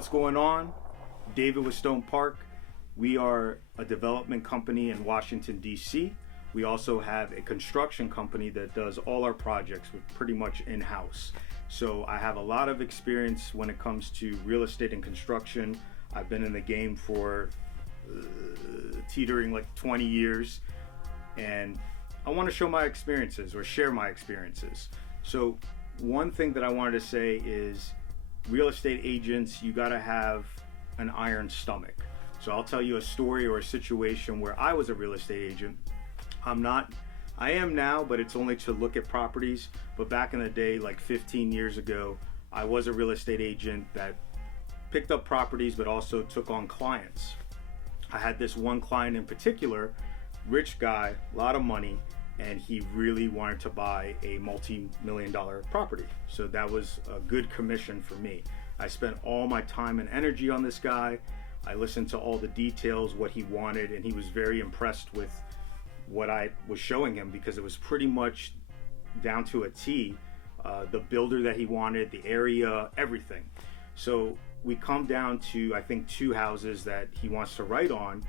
What's going on? David with Stone Park. We are a development company in Washington, D.C. We also have a construction company that does all our projects with pretty much in-house. So I have a lot of experience when it comes to real estate and construction. I've been in the game for teetering like 20 years, and I want to show my experiences or share my experiences. So one thing that I wanted to say is real estate agents, you got to have an iron stomach. So I'll tell you a story or a situation where I was a real estate agent. I am now, but it's only to look at properties. But back in the day, like 15 years ago, I was a real estate agent that picked up properties, but also took on clients. I had this one client in particular, rich guy, a lot of money, and he really wanted to buy a multi-million-dollar property. So that was a good commission for me. I spent all my time and energy on this guy. I listened to all the details, what he wanted, and he was very impressed with what I was showing him because it was pretty much down to a T, the builder that he wanted, the area, everything. So we come down to, I think, 2 houses that he wants to write on,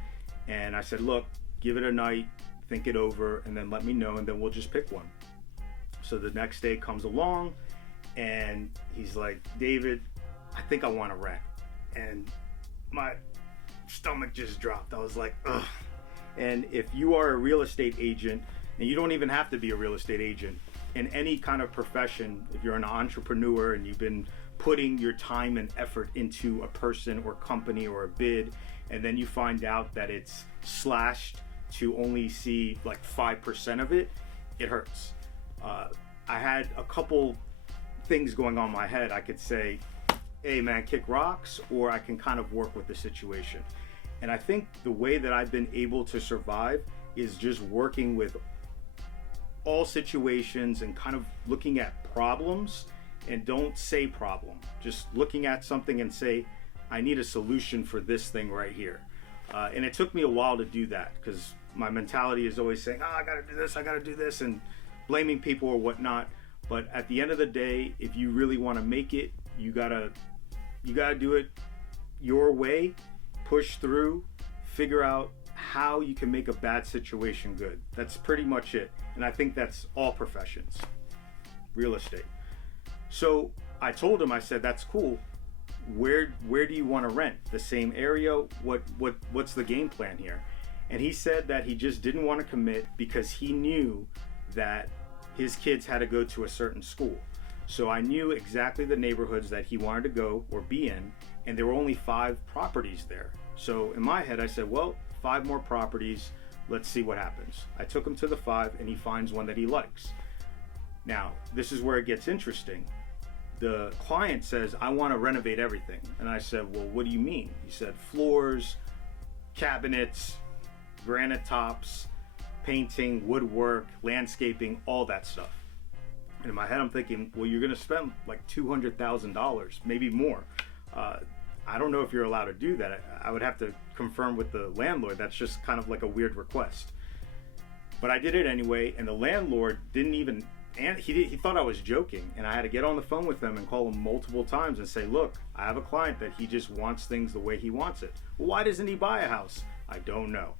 and I said, look, give it a night, think it over, and then let me know, and then we'll just pick one. So the next day comes along, and he's like, David, I think I want to rent. And my stomach just dropped. I was like, ugh. And if you are a real estate agent, and you don't even have to be a real estate agent, in any kind of profession, if you're an entrepreneur and you've been putting your time and effort into a person or company or a bid, and then you find out that it's slashed to only see like 5% of it, it hurts. I had a couple things going on in my head. I could say, hey man, kick rocks, or I can kind of work with the situation. And I think the way that I've been able to survive is just working with all situations and kind of looking at problems, and don't say problem, just looking at something and say, I need a solution for this thing right here. And it took me a while to do that because my mentality is always saying, I gotta do this, and blaming people or whatnot. But at the end of the day, if you really want to make it, you gotta do it your way, push through, figure out how you can make a bad situation good. That's pretty much it. And I think that's all professions, real estate. So I told him, I said, that's cool. Where do you want to rent? The same area? What's the game plan here? And he said that he just didn't want to commit because he knew that his kids had to go to a certain school. So I knew exactly the neighborhoods that he wanted to go or be in, and there were only 5 properties there. So in my head, I said, well, 5 more properties, let's see what happens. I took him to the 5, and he finds one that he likes. Now, this is where it gets interesting. The client says, I want to renovate everything. And I said, well, what do you mean? He said, floors, cabinets, granite tops, painting, woodwork, landscaping, all that stuff. And in my head, I'm thinking, well, you're going to spend like $200,000, maybe more. I don't know if you're allowed to do that. I would have to confirm with the landlord. That's just kind of like a weird request. But I did it anyway, and the landlord didn't even, and he thought I was joking, and I had to get on the phone with him and call him multiple times and say, look, I have a client that he just wants things the way he wants it. Well, why doesn't he buy a house? I don't know.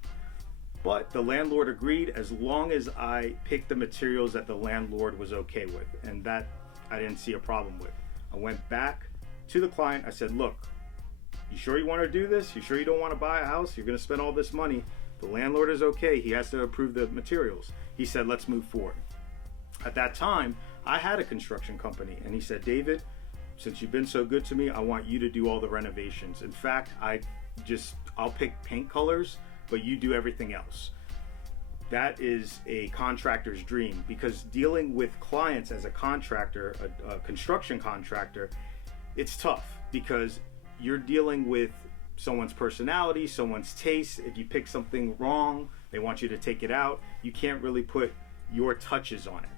But the landlord agreed as long as I picked the materials that the landlord was okay with, and that I didn't see a problem with. I went back to the client. I said, look, you sure you want to do this? You sure you don't want to buy a house? You're going to spend all this money. The landlord is okay. He has to approve the materials. He said, let's move forward. At that time, I had a construction company, and he said, David, since you've been so good to me, I want you to do all the renovations. In fact, I'll pick paint colors, but you do everything else. That is a contractor's dream, because dealing with clients as a contractor, a construction contractor, it's tough because you're dealing with someone's personality, someone's taste. If you pick something wrong, they want you to take it out. You can't really put your touches on it.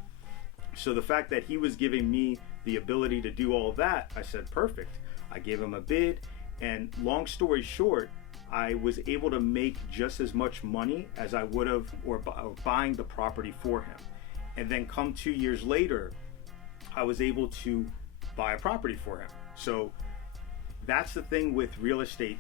So the fact that he was giving me the ability to do all of that, I said, perfect. I gave him a bid, and long story short, I was able to make just as much money as I would have or buying the property for him. And then come 2 years later, I was able to buy a property for him. So That's the thing with real estate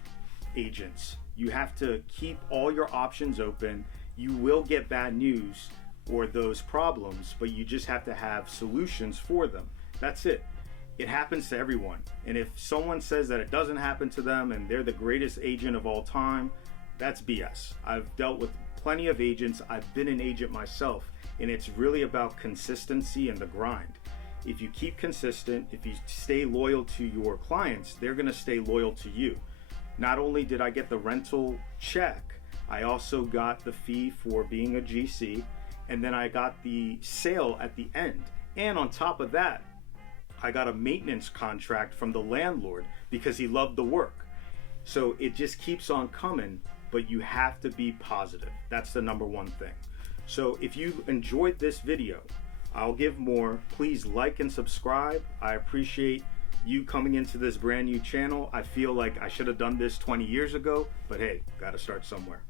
agents. You have to keep all your options open. You will get bad news or those problems, but you just have to have solutions for them. That's it. It happens to everyone. And if someone says that it doesn't happen to them and they're the greatest agent of all time, that's BS. I've dealt with plenty of agents. I've been an agent myself, and it's really about consistency and the grind. If you keep consistent, if you stay loyal to your clients, they're going to stay loyal to you. Not only did I get the rental check, I also got the fee for being a GC, and then I got the sale at the end. And on top of that, I got a maintenance contract from the landlord because he loved the work. So it just keeps on coming, but you have to be positive. That's the number one thing. So if you enjoyed this video, I'll give more. Please like and subscribe. I appreciate you coming into this brand new channel. I feel like I should have done this 20 years ago, but hey, gotta start somewhere.